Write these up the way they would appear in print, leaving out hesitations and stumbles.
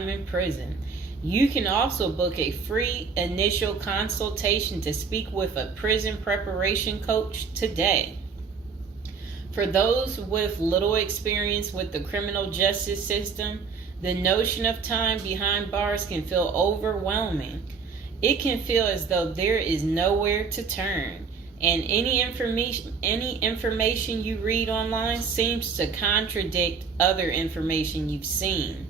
time in prison. You can also book a free initial consultation to speak with a prison preparation coach today. For those with little experience with the criminal justice system, the notion of time behind bars can feel overwhelming. It can feel as though there is nowhere to turn, and any information you read online seems to contradict other information you've seen.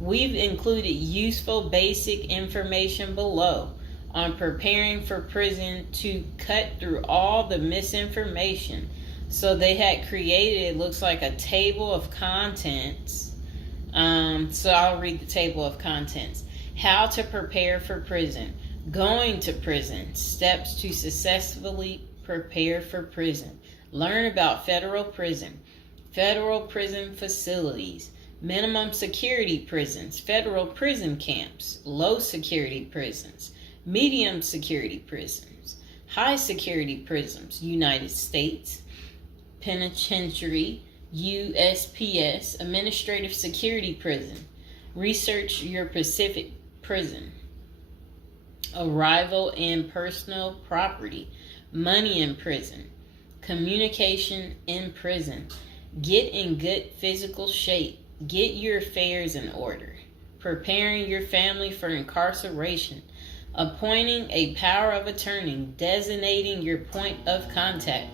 We've included useful basic information below on preparing for prison to cut through all the misinformation. So they had created, it looks like a table of contents. So I'll read the table of contents. How to prepare for prison. Going to prison. Steps to successfully prepare for prison. Learn about federal prison. Federal prison facilities. Minimum security prisons. Federal prison camps. Low security prisons. Medium security prisons. High security prisons. United States Penitentiary. USPS. Administrative security prison. Research your Pacific prison. Arrival and personal property. Money in prison. Communication in prison. Get in good physical shape. Get your affairs in order. Preparing your family for incarceration. Appointing a power of attorney. Designating your point of contact.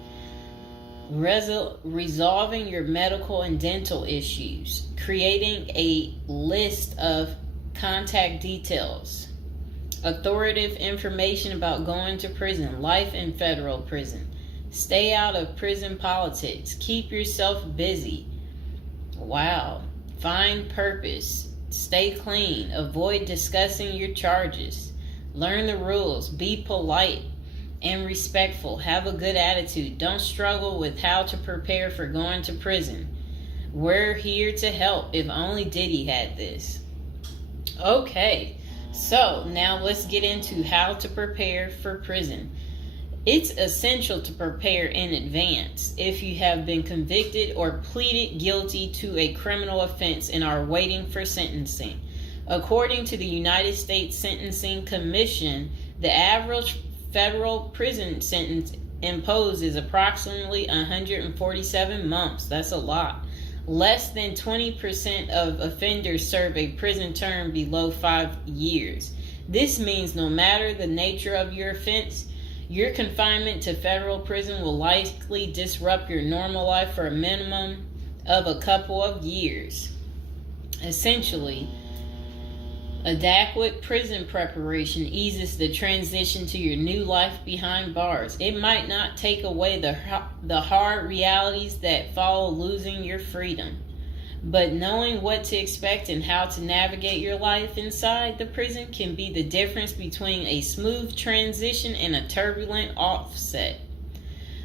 Resolving your medical and dental issues. Creating a list of contact details. Authoritative information about going to prison. Life in federal prison. Stay out of prison politics. Keep yourself busy. Wow. Find purpose. Stay clean. Avoid discussing your charges. Learn the rules. Be polite and respectful. Have a good attitude. Don't struggle with how to prepare for going to prison. We're here to help. If only Diddy had this. Okay, so now let's get into how to prepare for prison. It's essential to prepare in advance if you have been convicted or pleaded guilty to a criminal offense and are waiting for sentencing. According to the United States Sentencing Commission, the average federal prison sentence imposed is approximately 147 months. That's a lot. Less than 20% of offenders serve a prison term below 5 years. This means no matter the nature of your offense, your confinement to federal prison will likely disrupt your normal life for a minimum of a couple of years. Essentially, adequate prison preparation eases the transition to your new life behind bars. It might not take away the hard realities that follow losing your freedom, but knowing what to expect and how to navigate your life inside the prison can be the difference between a smooth transition and a turbulent offset.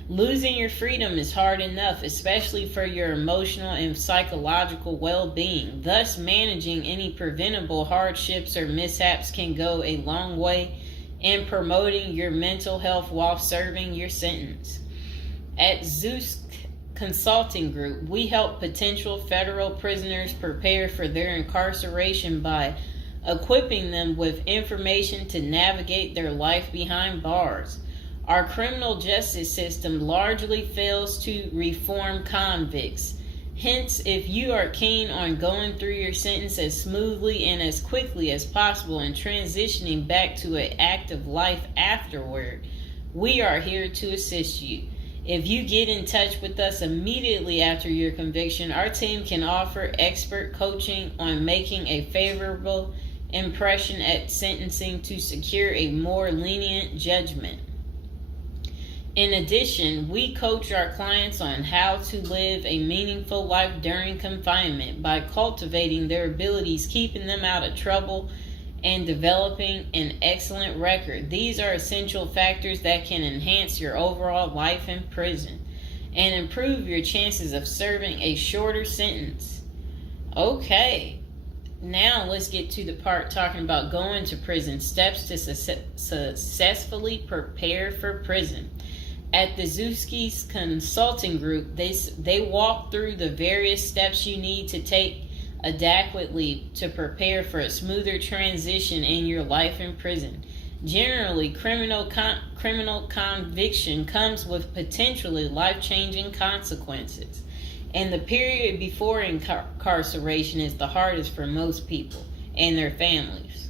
Losing your freedom is hard enough, especially for your emotional and psychological well-being. Thus, managing any preventable hardships or mishaps can go a long way in promoting your mental health while serving your sentence. At Zeus Consulting Group, we help potential federal prisoners prepare for their incarceration by equipping them with information to navigate their life behind bars. Our criminal justice system largely fails to reform convicts. Hence, if you are keen on going through your sentence as smoothly and as quickly as possible and transitioning back to an active life afterward, we are here to assist you. If you get in touch with us immediately after your conviction, our team can offer expert coaching on making a favorable impression at sentencing to secure a more lenient judgment. In addition, we coach our clients on how to live a meaningful life during confinement by cultivating their abilities, keeping them out of trouble, and developing an excellent record. These are essential factors that can enhance your overall life in prison and improve your chances of serving a shorter sentence. Okay, now let's get to the part talking about going to prison, steps to successfully prepare for prison. At the Zuski's Consulting Group, they walk through the various steps you need to take adequately to prepare for a smoother transition in your life in prison. Generally, criminal conviction comes with potentially life-changing consequences, and the period before incarceration is the hardest for most people and their families.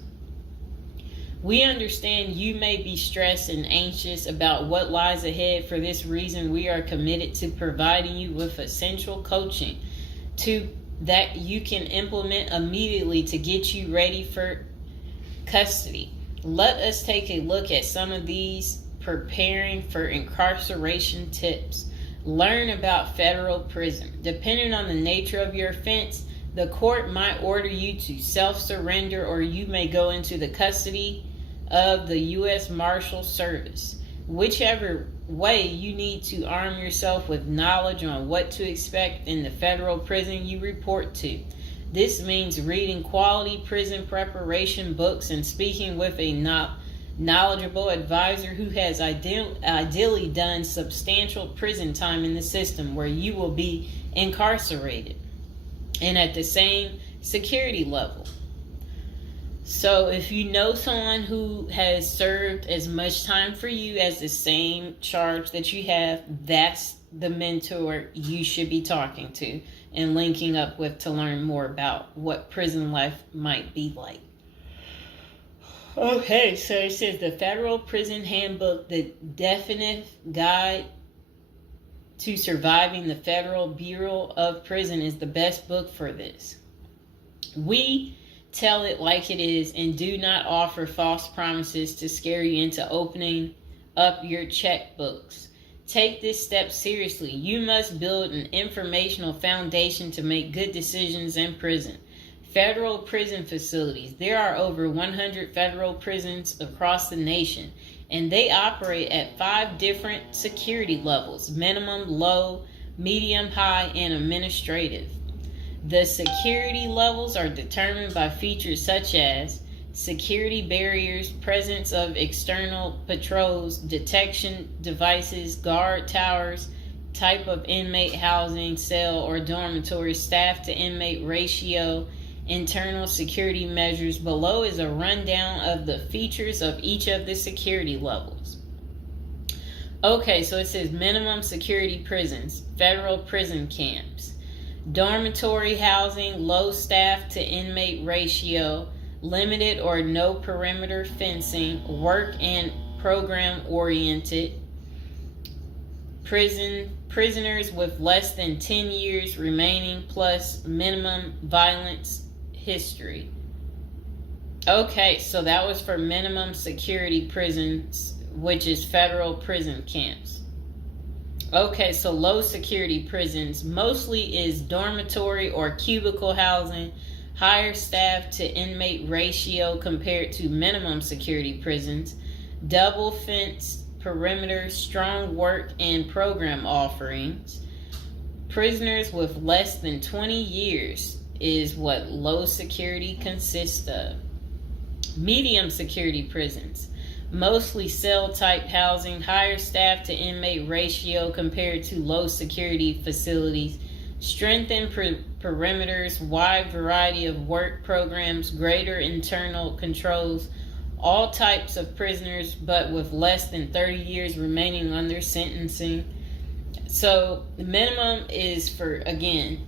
We understand you may be stressed and anxious about what lies ahead. For this reason, we are committed to providing you with essential coaching that you can implement immediately to get you ready for custody. Let us take a look at some of these preparing for incarceration tips. Learn about federal prison. Depending on the nature of your offense, the court might order you to self-surrender, or you may go into the custody of the U.S. Marshal Service. Whichever way, you need to arm yourself with knowledge on what to expect in the federal prison you report to. This means reading quality prison preparation books and speaking with a knowledgeable advisor who has ideally done substantial prison time in the system where you will be incarcerated and at the same security level. So if you know someone who has served as much time for you as the same charge that you have, that's the mentor you should be talking to and linking up with to learn more about what prison life might be like. Okay, so it says the Federal Prison Handbook, the definitive guide to surviving the Federal Bureau of Prison, is the best book for this. We tell it like it is and do not offer false promises to scare you into opening up your checkbooks. Take this step seriously. You must build an informational foundation to make good decisions in prison. Federal prison facilities. There are over 100 federal prisons across the nation, and they operate at 5 different security levels: minimum, low, medium, high, and administrative. The security levels are determined by features such as security barriers, presence of external patrols, detection devices, guard towers, type of inmate housing, cell or dormitory, staff to inmate ratio, internal security measures. Below is a rundown of the features of each of the security levels. Okay, so it says minimum security prisons, federal prison camps, dormitory housing, low staff to inmate ratio, limited or no perimeter fencing, work and program oriented, prisoners with less than 10 years remaining plus minimum violence history. Okay, so that was for minimum security prisons, which is federal prison camps. Okay, so low security prisons mostly is dormitory or cubicle housing, higher staff to inmate ratio compared to minimum security prisons, double fence perimeter, strong work and program offerings. Prisoners with less than 20 years is what low security consists of. Medium security prisons, mostly cell type housing, higher staff to inmate ratio compared to low security facilities, strengthened perimeters, wide variety of work programs, greater internal controls, all types of prisoners but with less than 30 years remaining on their sentencing. So the minimum is for, again,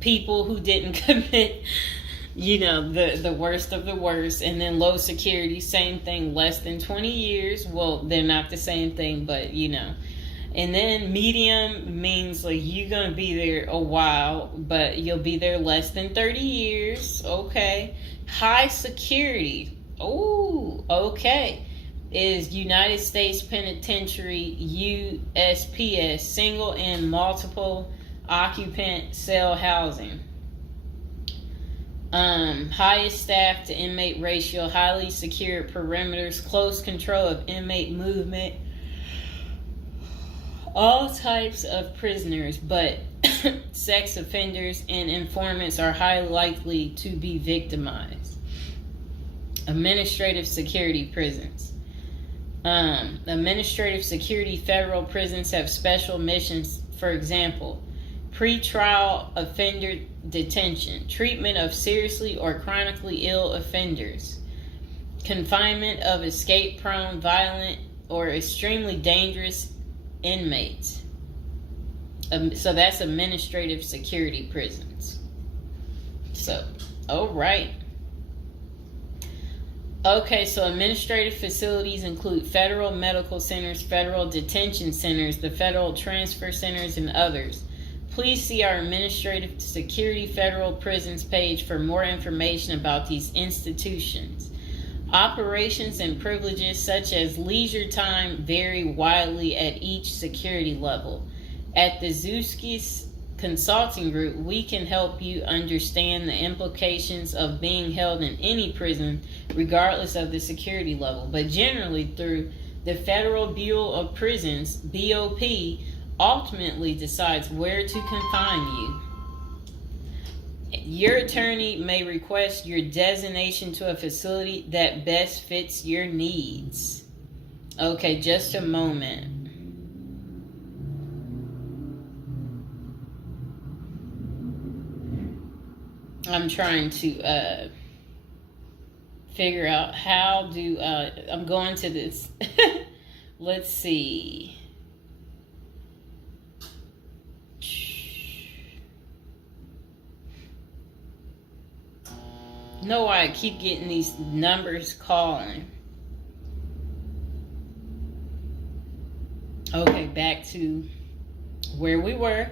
people who didn't commit the worst of the worst. And then low security, same thing, less than 20 years. Well, they're not the same thing, but and then medium means like you're going to be there a while, but you'll be there less than 30 years. Okay. High security. Oh, okay. Is United States Penitentiary, USPS, single and multiple occupant cell housing. Highest staff to inmate ratio, highly secure perimeters, close control of inmate movement, all types of prisoners, but sex offenders and informants are highly likely to be victimized. Administrative security prisons. Administrative security federal prisons have special missions. For example, pretrial offender detention, treatment of seriously or chronically ill offenders, confinement of escape-prone, violent, or extremely dangerous inmates. So that's administrative security prisons. So, all right. Okay, so administrative facilities include federal medical centers, federal detention centers, the federal transfer centers, and others. Please see our Administrative Security Federal Prisons page for more information about these institutions. Operations and privileges such as leisure time vary widely at each security level. At the Zuski Consulting Group, we can help you understand the implications of being held in any prison, regardless of the security level. But generally, through the Federal Bureau of Prisons, BOP, ultimately decides where to confine you. Your attorney may request your designation to a facility that best fits your needs. Okay, just a moment. I'm trying to figure out how do I'm going to this. Let's see. Know why I keep getting these numbers calling. Okay, back to where we were.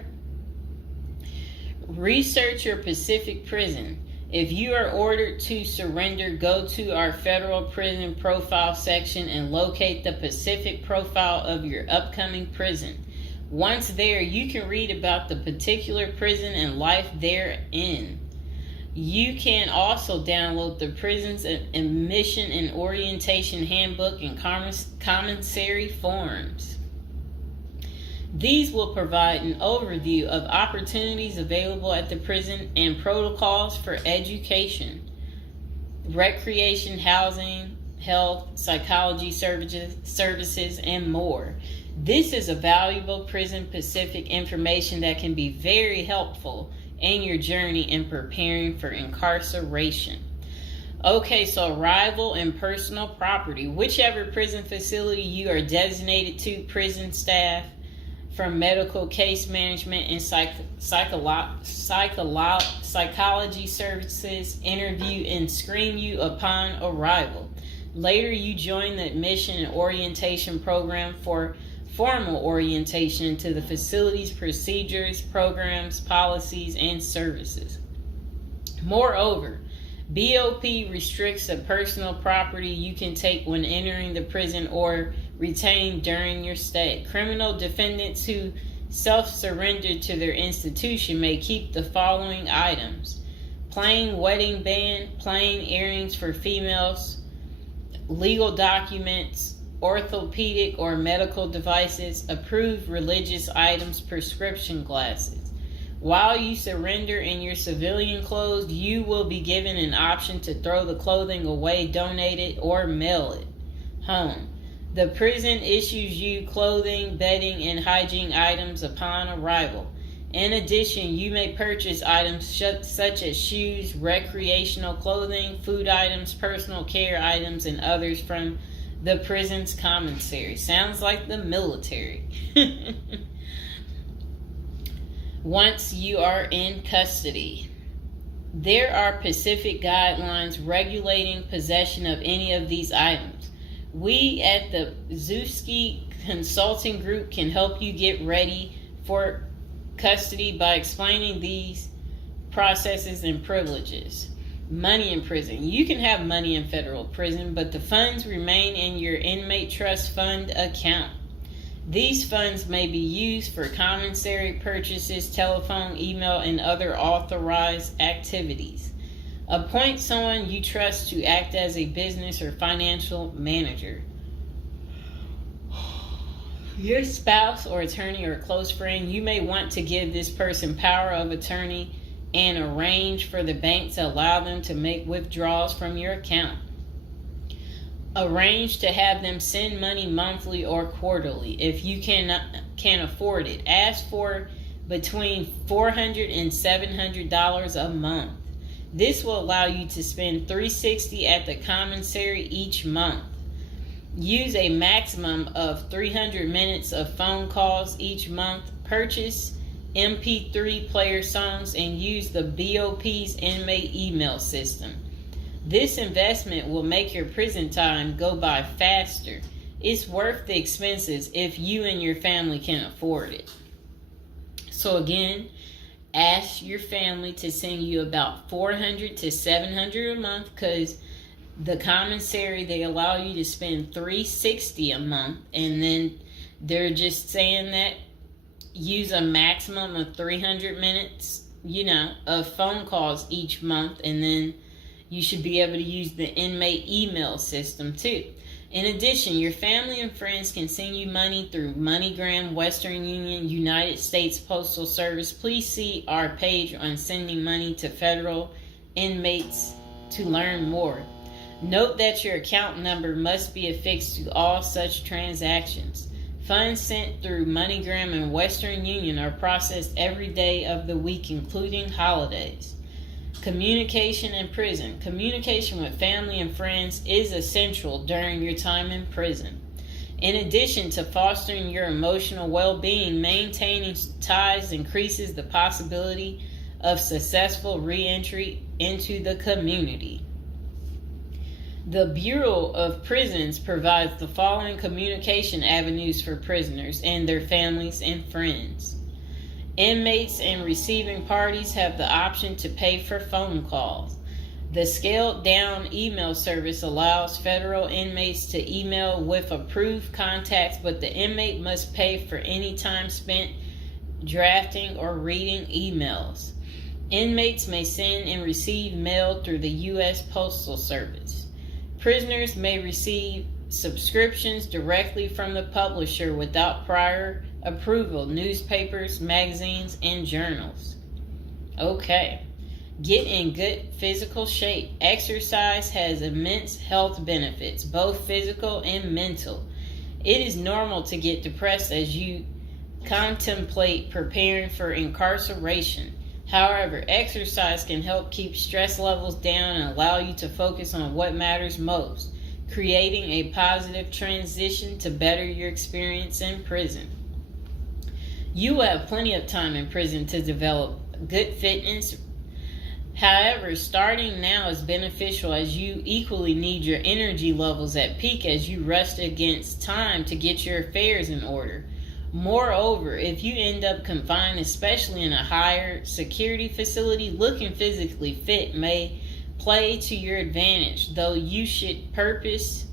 Research your Pacific prison. If you are ordered to surrender, go to our federal prison profile section and locate the Pacific profile of your upcoming prison. Once there, you can read about the particular prison and life therein. You can also download the prison's admission and orientation handbook and commissary forms. These will provide an overview of opportunities available at the prison and protocols for education, recreation, housing, health, psychology services, and more. This is a valuable Prison Pacific information that can be very helpful in your journey in preparing for incarceration. Okay, so arrival and personal property. Whichever prison facility you are designated to, prison staff from medical case management and psychology services interview and screen you upon arrival. Later, you join the admission and orientation program for formal orientation into the facility's procedures, programs, policies, and services. Moreover, BOP restricts the personal property you can take when entering the prison or retain during your stay. Criminal defendants who self-surrender to their institution may keep the following items: plain wedding band, plain earrings for females, legal documents, orthopedic or medical devices, approved religious items, prescription glasses. While you surrender in your civilian clothes, you will be given an option to throw the clothing away, donate it, or mail it home. The prison issues you clothing, bedding, and hygiene items upon arrival. In addition, you may purchase items such as shoes, recreational clothing, food items, personal care items, and others from the prison's commissary. Sounds like the military. Once you are in custody, there are Pacific guidelines regulating possession of any of these items. We at the Zuski Consulting Group can help you get ready for custody by explaining these processes and privileges. Money in prison. You can have money in federal prison, but the funds remain in your inmate trust fund account. These funds may be used for commissary purchases, telephone, email, and other authorized activities. Appoint someone you trust to act as a business or financial manager. Your spouse or attorney or close friend, you may want to give this person power of attorney and arrange for the bank to allow them to make withdrawals from your account. Arrange to have them send money monthly or quarterly if you can afford it. Ask for between $400 and $700 a month. This will allow you to spend $360 at the commissary each month. Use a maximum of 300 minutes of phone calls each month. Purchase MP3 player songs and use the BOP's inmate email system. This investment will make your prison time go by faster. It's worth the expenses if you and your family can afford it. So again, ask your family to send you about $400 to $700 a month, because the commissary, they allow you to spend $360 a month, and then they're just saying that use a maximum of 300 minutes, of phone calls each month, and then you should be able to use the inmate email system too. In addition, your family and friends can send you money through MoneyGram, Western Union, United States Postal Service. Please see our page on sending money to federal inmates to learn more. Note that your account number must be affixed to all such transactions. Funds sent through MoneyGram and Western Union are processed every day of the week, including holidays. Communication in prison. Communication with family and friends is essential during your time in prison. In addition to fostering your emotional well-being, maintaining ties increases the possibility of successful re-entry into the community. The Bureau of Prisons provides the following communication avenues for prisoners and their families and friends. Inmates and receiving parties have the option to pay for phone calls. The scaled-down email service allows federal inmates to email with approved contacts, but the inmate must pay for any time spent drafting or reading emails. Inmates may send and receive mail through the U.S. Postal Service. Prisoners may receive subscriptions directly from the publisher without prior approval, newspapers, magazines, and journals. Okay. Get in good physical shape. Exercise has immense health benefits, both physical and mental. It is normal to get depressed as you contemplate preparing for incarceration. However, exercise can help keep stress levels down and allow you to focus on what matters most, creating a positive transition to better your experience in prison. You will have plenty of time in prison to develop good fitness. However, starting now is beneficial as you equally need your energy levels at peak as you rush against time to get your affairs in order. Moreover, if you end up confined, especially in a higher security facility, looking physically fit may play to your advantage, though you should purpose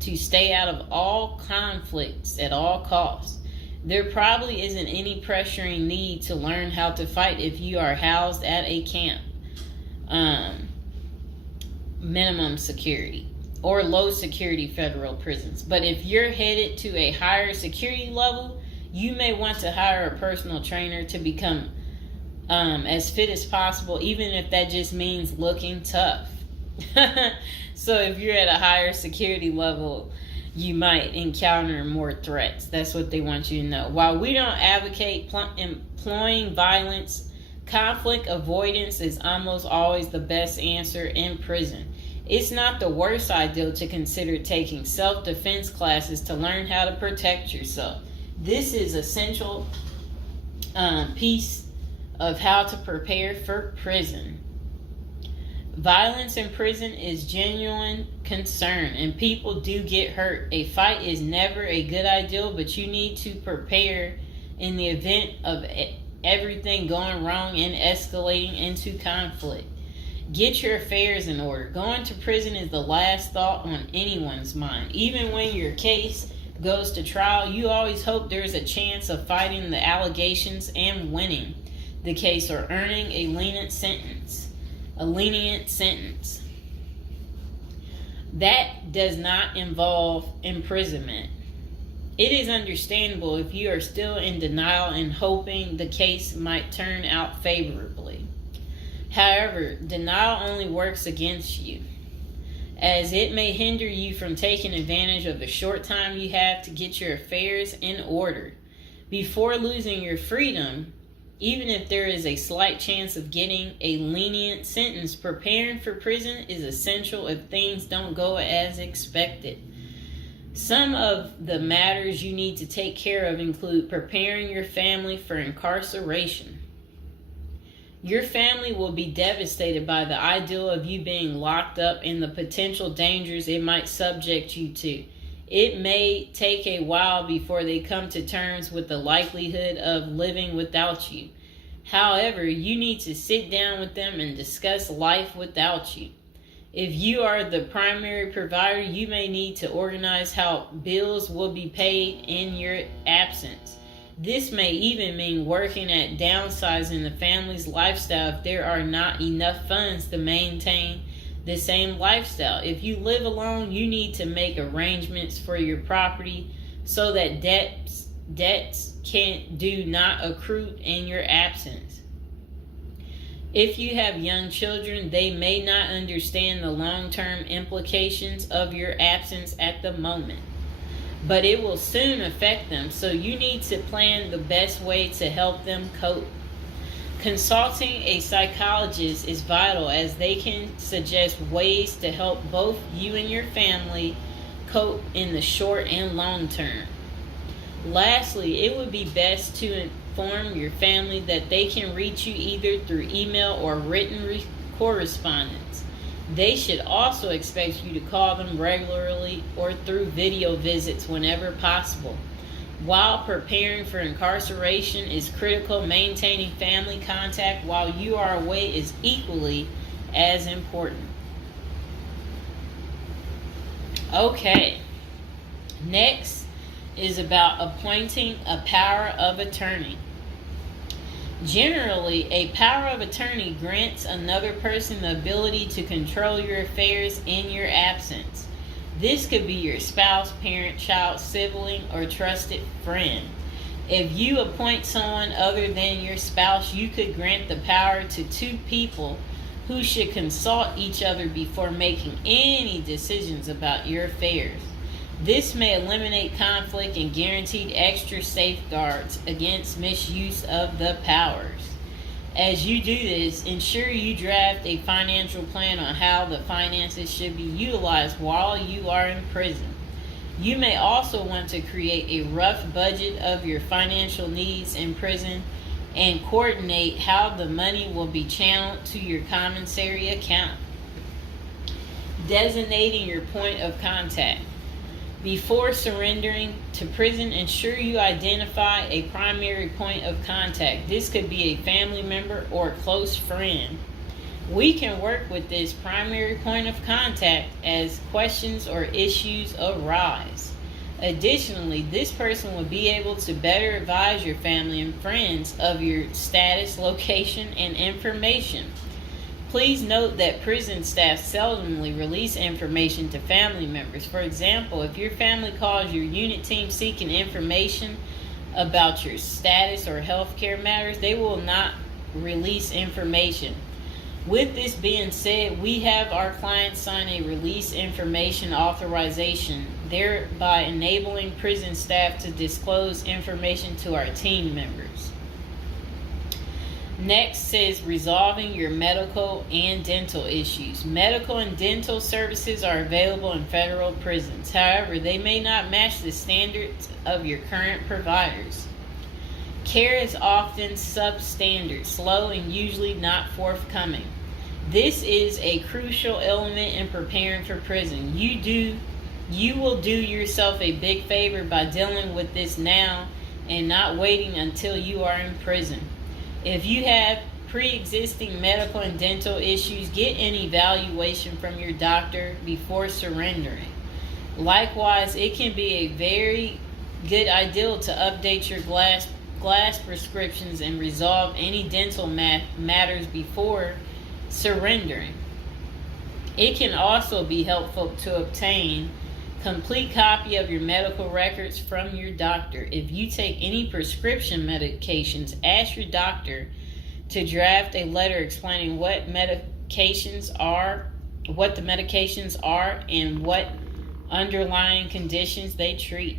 to stay out of all conflicts at all costs. There probably isn't any pressuring need to learn how to fight if you are housed at a camp, minimum security, or low security federal prisons. But if you're headed to a higher security level, you may want to hire a personal trainer to become as fit as possible, even if that just means looking tough. So if you're at a higher security level, you might encounter more threats. That's what they want you to know. While we don't advocate employing violence, conflict avoidance is almost always the best answer in prison. It's not the worst idea to consider taking self-defense classes to learn how to protect yourself. This is essential piece of how to prepare for prison. Violence in prison is genuine concern, and people do get hurt. A fight is never a good idea, but you need to prepare in the event of everything going wrong and escalating into conflict. Get your affairs in order. Going to prison is the last thought on anyone's mind. Even when your case goes to trial, you always hope there's a chance of fighting the allegations and winning the case or earning a lenient sentence. That does not involve imprisonment. It is understandable if you are still in denial and hoping the case might turn out favorably. However, denial only works against you, as it may hinder you from taking advantage of the short time you have to get your affairs in order. Before losing your freedom, Even if there is a slight chance of getting a lenient sentence, preparing for prison is essential if things don't go as expected. Some of the matters you need to take care of include preparing your family for incarceration. Your family will be devastated by the idea of you being locked up and the potential dangers it might subject you to. It may take a while before they come to terms with the likelihood of living without you. However, you need to sit down with them and discuss life without you. If you are the primary provider, you may need to organize how bills will be paid in your absence. This may even mean working at downsizing the family's lifestyle if there are not enough funds to maintain the same lifestyle. If you live alone, you need to make arrangements for your property so that debts do not accrue in your absence. If you have young children, they may not understand the long-term implications of your absence at the moment, but it will soon affect them, so you need to plan the best way to help them cope. Consulting a psychologist is vital, as they can suggest ways to help both you and your family cope in the short and long term. Lastly, it would be best to inform your family that they can reach you either through email or written correspondence. They should also expect you to call them regularly or through video visits whenever possible. While preparing for incarceration is critical, maintaining family contact while you are away is equally as important. Okay, next is about appointing a power of attorney. Generally, a power of attorney grants another person the ability to control your affairs in your absence. This could be your spouse, parent, child, sibling, or trusted friend. If you appoint someone other than your spouse, you could grant the power to two people who should consult each other before making any decisions about your affairs. This may eliminate conflict and guarantee extra safeguards against misuse of the powers. As you do this, ensure you draft a financial plan on how the finances should be utilized while you are in prison. You may also want to create a rough budget of your financial needs in prison and coordinate how the money will be channeled to your commissary account. Designating your point of contact. Before surrendering to prison, ensure you identify a primary point of contact. This could be a family member or a close friend. We can work with this primary point of contact as questions or issues arise. Additionally, this person will be able to better advise your family and friends of your status, location, and information. Please note that prison staff seldomly release information to family members. For example, if your family calls your unit team seeking information about your status or healthcare matters, they will not release information. With this being said, we have our clients sign a release information authorization, thereby enabling prison staff to disclose information to our team members. Next says resolving your medical and dental issues. Medical and dental services are available in federal prisons. However, they may not match the standards of your current providers. Care is often substandard, slow, and usually not forthcoming. This is a crucial element in preparing for prison. You will do yourself a big favor by dealing with this now and not waiting until you are in prison. If you have pre-existing medical and dental issues, get an evaluation from your doctor before surrendering. Likewise, it can be a very good idea to update your glass prescriptions and resolve any dental matters before surrendering. It can also be helpful to obtain complete copy of your medical records from your doctor. If you take any prescription medications, ask your doctor to draft a letter explaining what the medications are, and what underlying conditions they treat.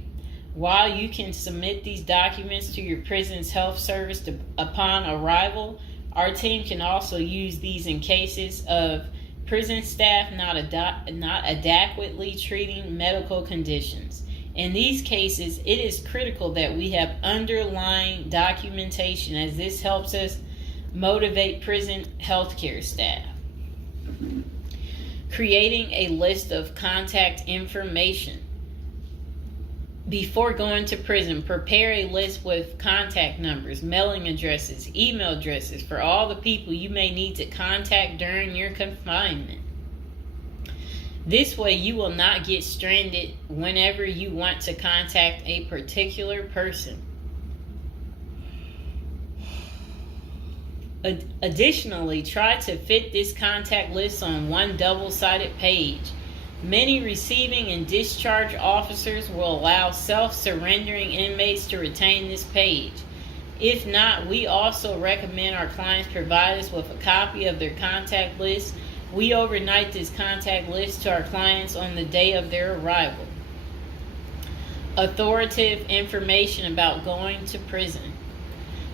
While you can submit these documents to your prison's health service upon arrival, our team can also use these in cases of prison staff not adequately treating medical conditions. In these cases, it is critical that we have underlying documentation, as this helps us motivate prison healthcare staff. Creating a list of contact information. Before going to prison, prepare a list with contact numbers, mailing addresses, email addresses for all the people you may need to contact during your confinement. This way, you will not get stranded whenever you want to contact a particular person. Additionally, try to fit this contact list on one double-sided page. Many receiving and discharge officers will allow self-surrendering inmates to retain this page. If not, we also recommend our clients provide us with a copy of their contact list. We overnight this contact list to our clients on the day of their arrival. Authoritative information about going to prison.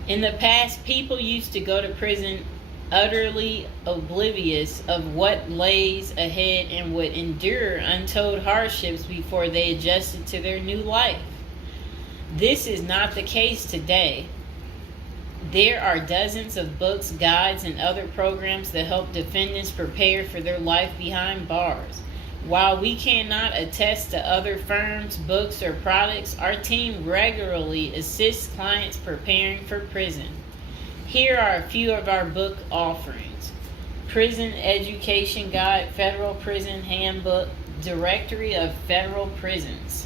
In the past, people used to go to prison utterly oblivious of what lays ahead and would endure untold hardships before they adjusted to their new life. This is not the case today. There are dozens of books, guides, and other programs that help defendants prepare for their life behind bars. While we cannot attest to other firms, books, or products, our team regularly assists clients preparing for prison. Here are a few of our book offerings: Prison Education Guide, Federal Prison Handbook, Directory of Federal Prisons.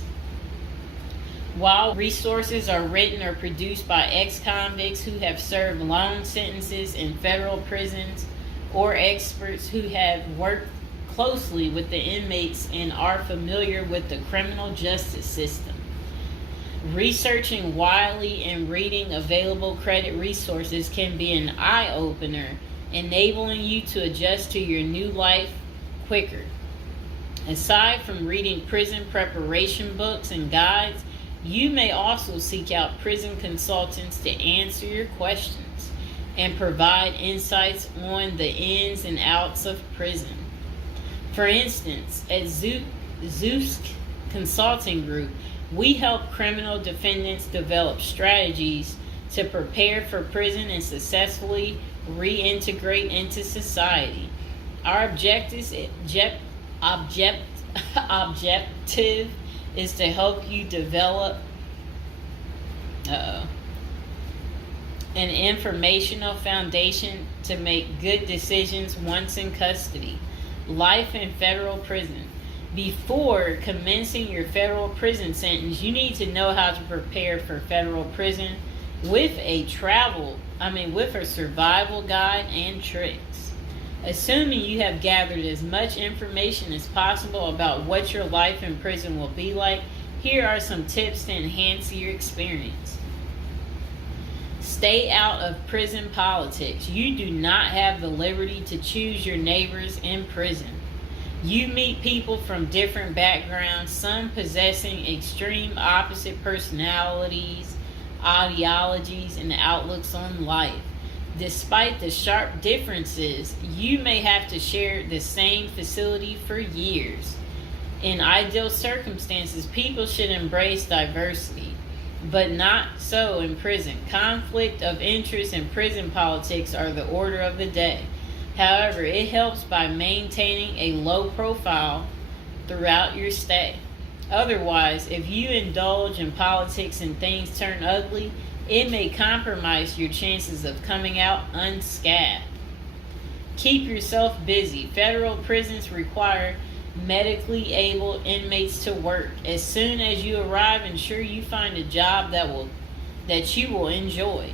While resources are written or produced by ex-convicts who have served long sentences in federal prisons, or experts who have worked closely with the inmates and are familiar with the criminal justice system. Researching widely and reading available credit resources can be an eye-opener, enabling you to adjust to your new life quicker. Aside from reading prison preparation books and guides, you may also seek out prison consultants to answer your questions and provide insights on the ins and outs of prison. For instance, at Zeus Consulting Group, we help criminal defendants develop strategies to prepare for prison and successfully reintegrate into society. Our objective is to help you develop an informational foundation to make good decisions once in custody. Life in federal prison. Before commencing your federal prison sentence, you need to know how to prepare for federal prison with a survival guide and tricks. Assuming you have gathered as much information as possible about what your life in prison will be like, here are some tips to enhance your experience. Stay out of prison politics. You do not have the liberty to choose your neighbors in prison. You meet people from different backgrounds, some possessing extreme opposite personalities, ideologies, and outlooks on life. Despite the sharp differences, you may have to share the same facility for years. In ideal circumstances, people should embrace diversity, but not so in prison. Conflict of interest and prison politics are the order of the day. However, it helps by maintaining a low profile throughout your stay. Otherwise, if you indulge in politics and things turn ugly, it may compromise your chances of coming out unscathed. Keep yourself busy. Federal prisons require medically able inmates to work. As soon as you arrive, ensure you find a job that you will enjoy.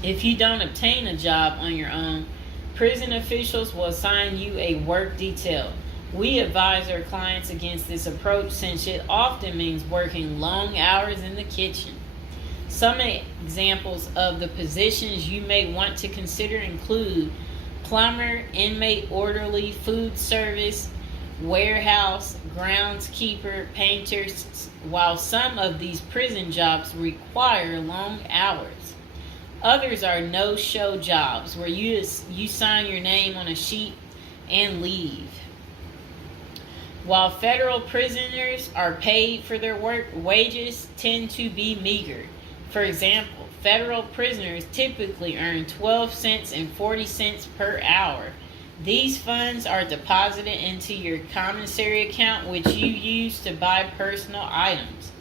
If you don't obtain a job on your own, prison officials will assign you a work detail. We advise our clients against this approach since it often means working long hours in the kitchen. Some examples of the positions you may want to consider include plumber, inmate orderly, food service, warehouse, groundskeeper, painters, while some of these prison jobs require long hours. Others are no-show jobs where you sign your name on a sheet and leave. While federal prisoners are paid for their work, wages tend to be meager. For example, federal prisoners typically earn 12 cents and 40 cents per hour. These funds are deposited into your commissary account, which you use to buy personal items.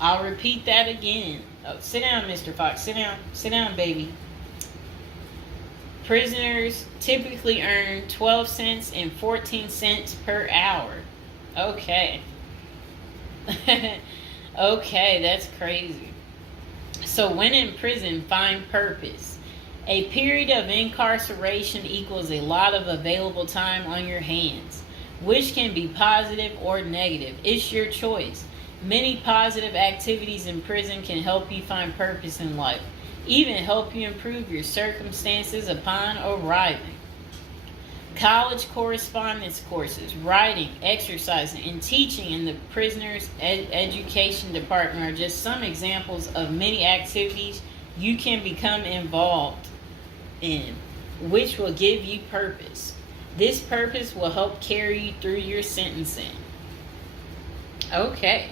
I'll repeat that again. Oh, sit down, Mr. Fox. Sit down. Sit down, baby. Prisoners typically earn 12 cents and 14 cents per hour. Okay. Okay, that's crazy. So when in prison, find purpose. A period of incarceration equals a lot of available time on your hands, which can be positive or negative. It's your choice. Many positive activities in prison can help you find purpose in life, even help you improve your circumstances upon arriving. College correspondence courses, writing, exercising, and teaching in the prisoner's education department are just some examples of many activities you can become involved in, which will give you purpose. This purpose will help carry you through your sentencing. Okay.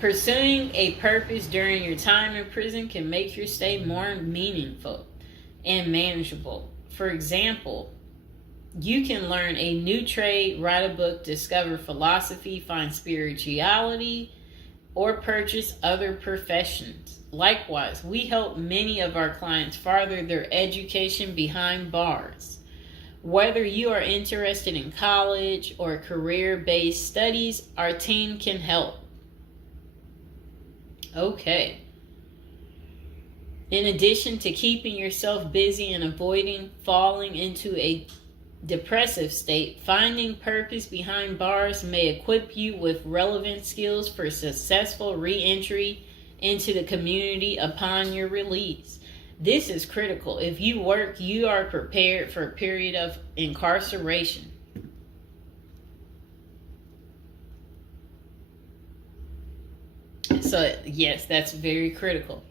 Pursuing a purpose during your time in prison can make your stay more meaningful and manageable. For example, you can learn a new trade, write a book, discover philosophy, find spirituality, or purchase other professions. Likewise, we help many of our clients further their education behind bars. Whether you are interested in college or career-based studies, our team can help. Okay. In addition to keeping yourself busy and avoiding falling into a depressive state, finding purpose behind bars may equip you with relevant skills for successful re-entry into the community upon your release. This is critical. If you work, you are prepared for a period of incarceration. So, yes, that's very critical.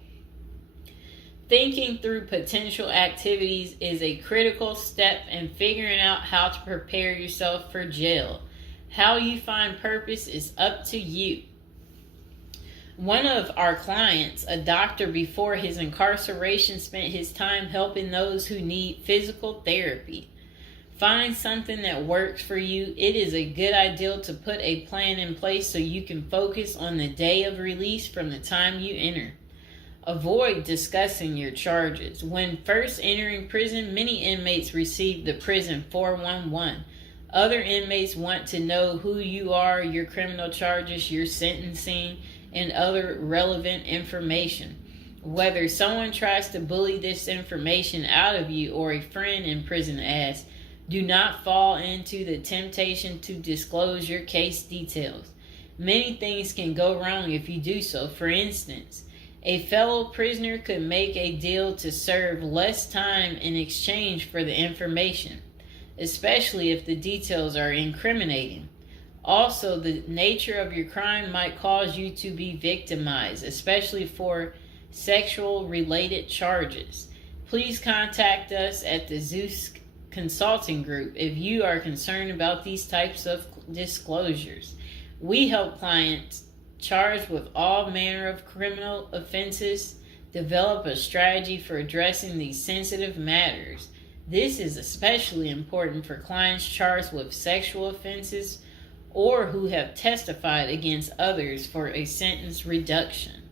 Thinking through potential activities is a critical step in figuring out how to prepare yourself for jail. How you find purpose is up to you. One of our clients, a doctor before his incarceration, spent his time helping those who need physical therapy. Find something that works for you. It is a good idea to put a plan in place so you can focus on the day of release from the time you enter. Avoid discussing your charges. When first entering prison, many inmates receive the prison 411. Other inmates want to know who you are, your criminal charges, your sentencing, and other relevant information. Whether someone tries to bully this information out of you or a friend in prison asks, do not fall into the temptation to disclose your case details. Many things can go wrong if you do so. For instance, a fellow prisoner could make a deal to serve less time in exchange for the information, especially if the details are incriminating. Also, the nature of your crime might cause you to be victimized, especially for sexual-related charges. Please contact us at the Zeus Consulting Group if you are concerned about these types of disclosures. We help clients charged with all manner of criminal offenses develop a strategy for addressing these sensitive matters. This is especially important for clients charged with sexual offenses or who have testified against others for a sentence reduction.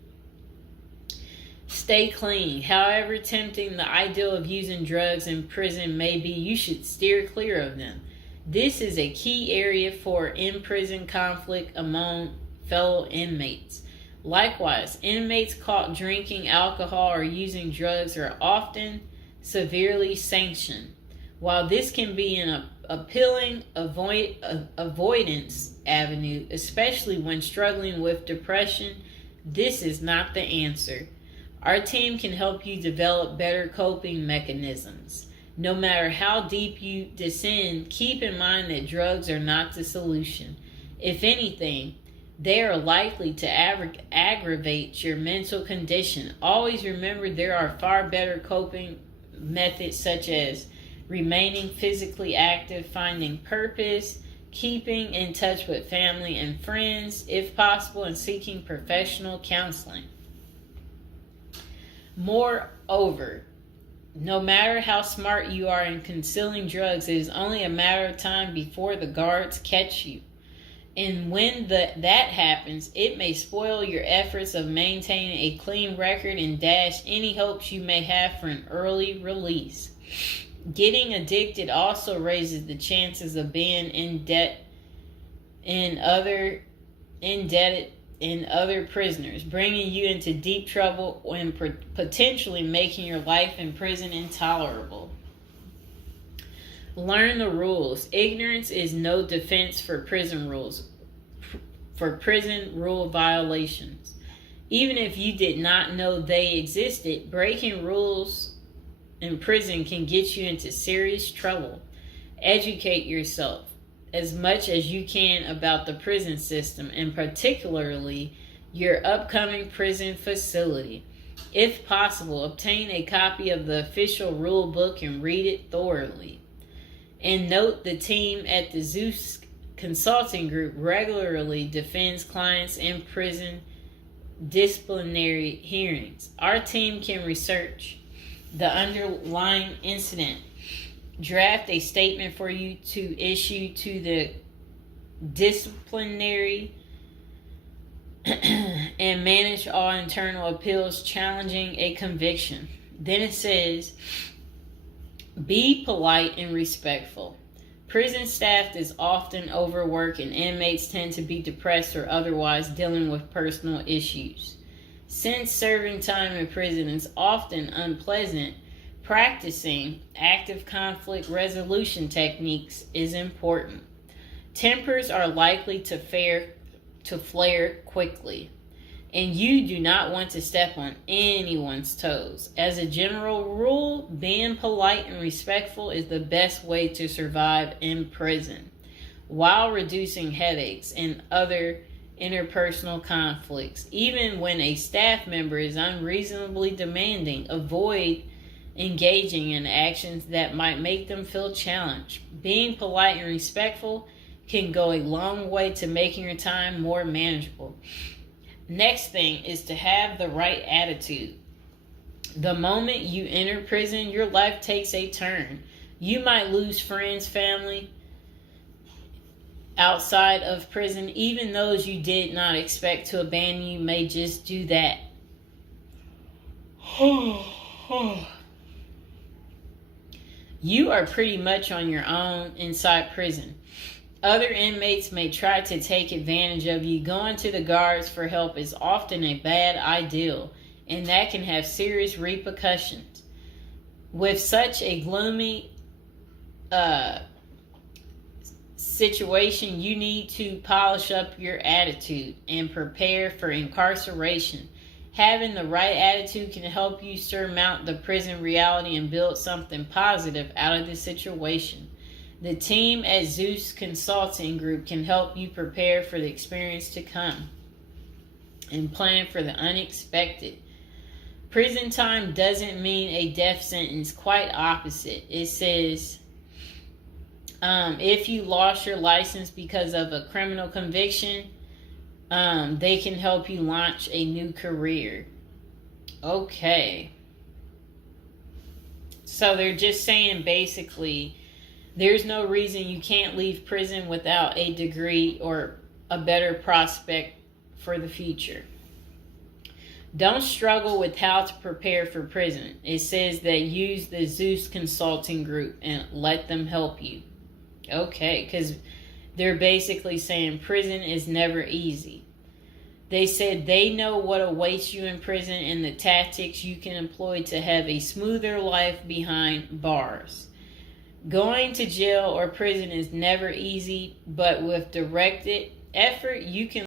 Stay clean. However tempting the ideal of using drugs in prison may be, you should steer clear of them. This is a key area for in-prison conflict among fellow inmates. Likewise, inmates caught drinking alcohol or using drugs are often severely sanctioned. While this can be an appealing avoidance avenue, especially when struggling with depression, this is not the answer. Our team can help you develop better coping mechanisms. No matter how deep you descend, keep in mind that drugs are not the solution. If anything, they are likely to aggravate your mental condition. Always remember there are far better coping methods, such as remaining physically active, finding purpose, keeping in touch with family and friends, if possible, and seeking professional counseling. Moreover, no matter how smart you are in concealing drugs, it is only a matter of time before the guards catch you. And when that happens, it may spoil your efforts of maintaining a clean record and dash any hopes you may have for an early release. Getting addicted also raises the chances of being indebted in other prisoners, bringing you into deep trouble and potentially making your life in prison intolerable. Learn the rules. Ignorance is no defense for prison rule violations. Even if you did not know they existed, breaking rules in prison can get you into serious trouble. Educate yourself as much as you can about the prison system, and particularly your upcoming prison facility. If possible, obtain a copy of the official rule book and read it thoroughly. And note, the team at the Zeus Consulting Group regularly defends clients in prison disciplinary hearings. Our team can research the underlying incident, draft a statement for you to issue to the disciplinary, and manage all internal appeals challenging a conviction. Then it says, be polite and respectful. Prison staff is often overworked and inmates tend to be depressed or otherwise dealing with personal issues. Since serving time in prison is often unpleasant, practicing active conflict resolution techniques is important. Tempers are likely to flare quickly, and you do not want to step on anyone's toes. As a general rule, being polite and respectful is the best way to survive in prison, while reducing headaches and other interpersonal conflicts. Even when a staff member is unreasonably demanding, avoid engaging in actions that might make them feel challenged. Being polite and respectful can go a long way to making your time more manageable. Next thing is to have the right attitude. The moment you enter prison, your life takes a turn. You might lose friends, family outside of prison. Even those you did not expect to abandon you may just do that. You are pretty much on your own inside prison. Other inmates may try to take advantage of you. Going to the guards for help is often a bad idea, and that can have serious repercussions. With such a gloomy situation, you need to polish up your attitude and prepare for incarceration. Having the right attitude can help you surmount the prison reality and build something positive out of the situation. The team at Zeus Consulting Group can help you prepare for the experience to come and plan for the unexpected. Prison time doesn't mean a death sentence, quite opposite. It says, if you lost your license because of a criminal conviction, they can help you launch a new career. Okay. So they're just saying basically, there's no reason you can't leave prison without a degree or a better prospect for the future. Don't struggle with how to prepare for prison. It says that use the Zeus Consulting Group and let them help you. Okay, because they're basically saying prison is never easy. They said they know what awaits you in prison and the tactics you can employ to have a smoother life behind bars. Going to jail or prison is never easy, but with directed effort, you can